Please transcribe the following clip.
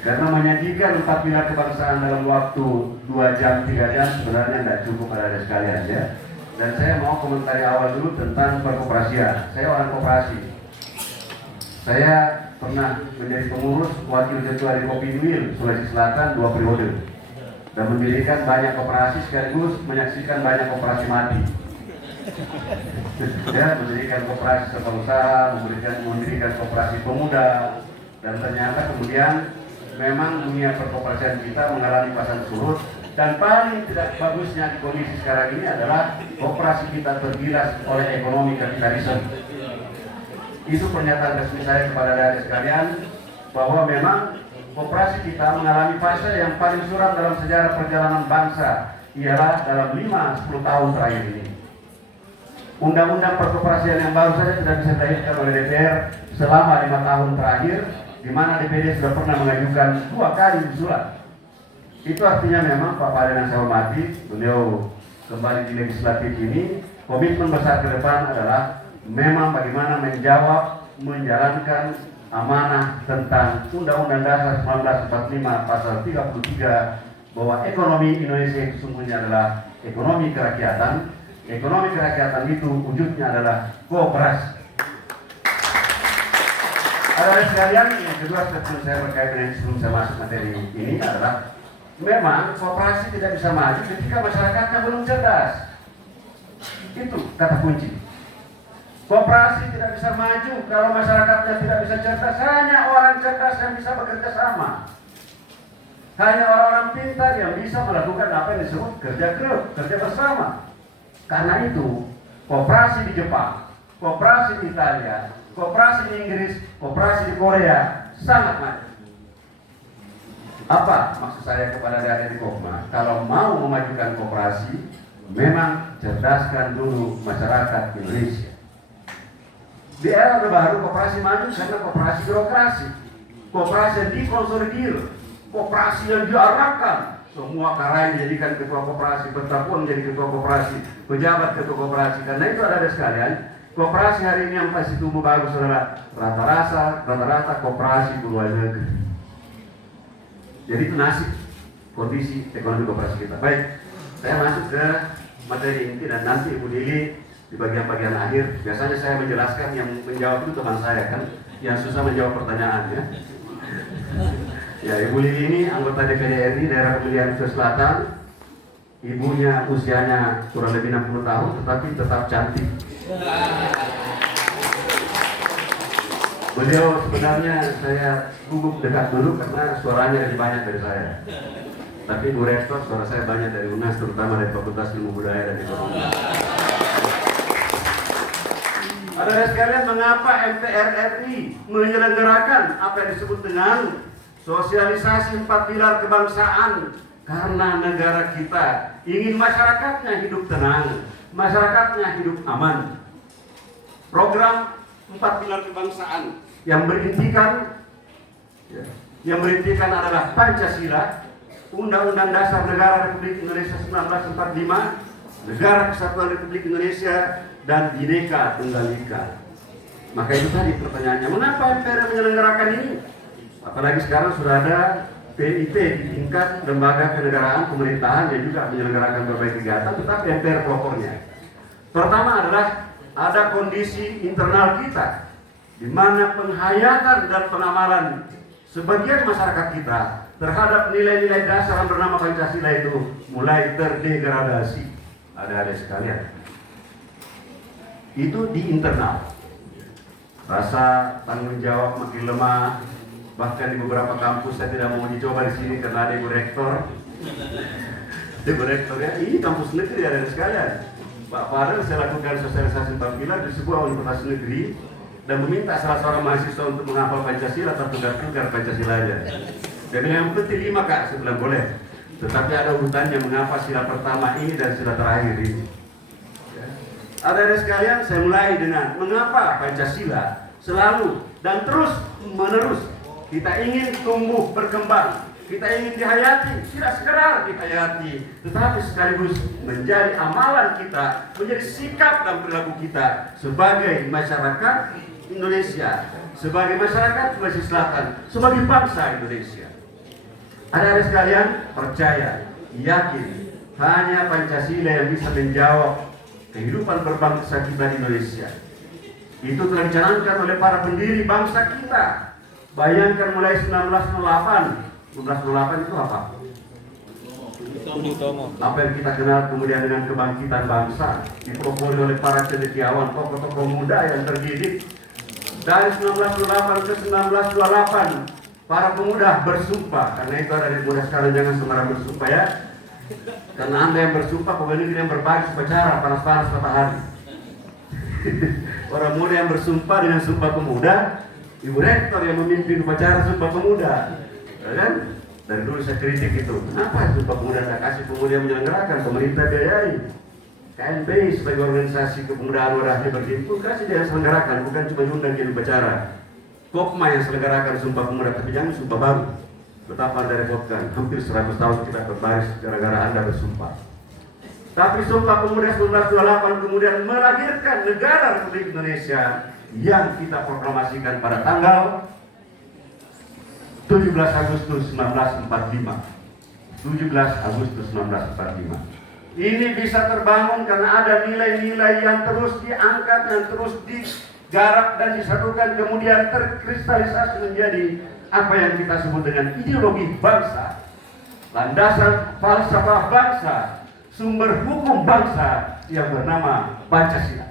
Karena menyajikan 4 pilar kebangsaan dalam waktu 2 jam, 3 jam sebenarnya tidak cukup ada sekalian ya. Dan saya mau komentari awal dulu tentang perkoperasian. Saya orang koperasi. Saya pernah menjadi pengurus wakil ketua di Kopi Mill, Sulawesi Selatan 2 periode. Dan mendirikan banyak koperasi sekaligus menyaksikan banyak koperasi mati. Ya, mendirikan koperasi serta usaha, mendirikan koperasi pemuda, dan ternyata kemudian memang dunia perkoperasian kita mengalami pasang surut, dan paling tidak bagusnya di kondisi sekarang ini adalah koperasi kita tergilas oleh ekonomi kapitalisme. Itu pernyataan resmi saya kepada adik sekalian bahwa memang koperasi kita mengalami fase yang paling suram dalam sejarah perjalanan bangsa, ialah dalam 5-10 tahun terakhir ini. Undang-undang perkoperasian yang baru saja sudah bisa dilahirkan oleh DPR selama 5 tahun terakhir, di mana DPD sudah pernah mengajukan 2 kali usulan. Itu artinya memang Pak Paden yang saya hormati, beliau kembali di legislatif ini, komitmen besar ke depan adalah memang bagaimana menjawab, menjalankan amanah tentang Undang-Undang Dasar 1945 pasal 33 bahwa ekonomi Indonesia sesungguhnya adalah ekonomi kerakyatan. Ekonomi kerakyatan itu wujudnya adalah kooperasi. Ada sekalian, yang kedua statement saya berkait dengan sebelum saya masuk materi ini adalah memang kooperasi tidak bisa maju ketika masyarakatnya belum cerdas. Itu kata kunci. Kooperasi tidak bisa maju kalau masyarakatnya tidak bisa cerdas. Hanya orang cerdas yang bisa bekerja sama. Hanya orang-orang pintar yang bisa melakukan apa yang disebut kerja grup, kerja bersama. Karena itu, kooperasi di Jepang, kooperasi di Italia, kooperasi di Inggris, kooperasi di Korea sangat maju. Apa maksud saya kepada adik-adik di Kopma? Kalau mau memajukan kooperasi, memang cerdaskan dulu masyarakat Indonesia. Di era Orde Baru, kooperasi maju karena kooperasi birokrasi, kooperasi yang dikonsolidir, kooperasi yang diarahkan. Semua karai dijadikan ketua kooperasi, bertapun menjadi ketua kooperasi, pejabat ketua kooperasi. Karena itu ada sekalian, kooperasi hari ini yang pasti tumbuh bagus adalah rata-rata kooperasi di luar negeri. Jadi itu nasib kondisi ekonomi kooperasi kita. Baik, saya masuk ke materi inti dan nanti Ibu Lili di bagian-bagian akhir. Biasanya saya menjelaskan, yang menjawab itu teman saya kan, yang susah menjawab pertanyaan ya. Ya, Ibu Lili ini anggota DPD RI daerah pemilihan Sulawesi Selatan. Ibunya usianya kurang lebih 60 tahun, tetapi tetap cantik. Beliau sebenarnya saya gugup dekat dulu karena suaranya lebih banyak dari saya. Tapi Bu Rektor, suara saya banyak dari UNAS, terutama dari Fakultas Ilmu Budaya dan Ekonomi. Saudara sekalian, mengapa MPR RI menyelenggarakan apa yang disebut dengan sosialisasi 4 pilar kebangsaan? Karena negara kita ingin masyarakatnya hidup tenang, masyarakatnya hidup aman. Program 4 pilar kebangsaan yang berintikan adalah Pancasila, Undang-Undang Dasar Negara Republik Indonesia 1945, Negara Kesatuan Republik Indonesia, dan Bhinneka Tunggal Ika. Maka itu tadi pertanyaannya, mengapa MPR menyelenggarakan ini? Apalagi sekarang sudah ada PIP di tingkat lembaga kenegaraan pemerintahan yang juga menyelenggarakan berbagai kegiatan, tetapi MPR pelopornya. Pertama adalah ada kondisi internal kita, di mana penghayatan dan pengamalan sebagian masyarakat kita terhadap nilai-nilai dasar yang bernama Pancasila itu mulai terdegradasi. Ada sekalian. Itu di internal. Rasa tanggung jawab makin lemah. Bahkan di beberapa kampus saya tidak mau dicoba di sini karena ada Ibu Rektor. Ibu Rektornya, ini kampus negeri ada sekalian. Pak Fadel saya lakukan sosialisasi 4 pilar di sebuah universitas negeri dan meminta salah seorang mahasiswa untuk menghafal Pancasila atau tukar Pancasila aja. Dia bilang yang penting 5 Kak, saya bilang boleh. Tetapi ada urutannya mengapa sila pertama ini dan sila terakhir ini. Ada sekalian, saya mulai dengan mengapa Pancasila selalu dan terus menerus kita ingin tumbuh berkembang, kita ingin dihayati, tidak sekedar dihayati, tetapi sekaligus menjadi amalan kita, menjadi sikap dan perilaku kita sebagai masyarakat Indonesia, sebagai masyarakat Sulawesi Selatan, sebagai bangsa Indonesia. Adik-adik sekalian, percaya, yakin, hanya Pancasila yang bisa menjawab kehidupan berbangsa kita di Indonesia. Itu telah dicanangkan oleh para pendiri bangsa kita. Bayangkan mulai 1908. 1908 itu apa? Apa yang kita kenal kemudian dengan kebangkitan bangsa, dipropos oleh para cendekiawan, tokoh-tokoh muda yang terdidik. Dari 1908 ke 1928, para pemuda bersumpah. Karena itu ada di muda sekarang, jangan sembarang bersumpah ya. Karena Anda yang bersumpah, pemimpin yang berbagi upacara panas-panas matahari. Orang muda yang bersumpah dengan sumpah pemuda, Ibu Rektor yang memimpin upacara sumpah pemuda, ya kan? Dari dulu saya kritik itu. Kenapa sumpah pemuda tidak kasih pemuda yang menyelenggarakan? Pemerintah biayai. KNPI sebagai organisasi kepemudaan wadahnya berhimpun, kasih dia yang selenggarakan, bukan cuma diundang jadi upacara. Kopma yang selenggarakan sumpah pemuda, tapi jangan sumpah baru. Betapa Anda repotkan, hampir 100 tahun kita berbaris gara-gara Anda bersumpah. Tapi sumpah pemuda 1928 kemudian melahirkan negara Republik Indonesia yang kita proklamasikan pada tanggal 17 Agustus 1945. 17 Agustus 1945. Ini bisa terbangun karena ada nilai-nilai yang terus diangkat, yang terus digarap dan disatukan, kemudian terkristalisasi menjadi apa yang kita sebut dengan ideologi bangsa, landasan falsafah bangsa, sumber hukum bangsa yang bernama Pancasila.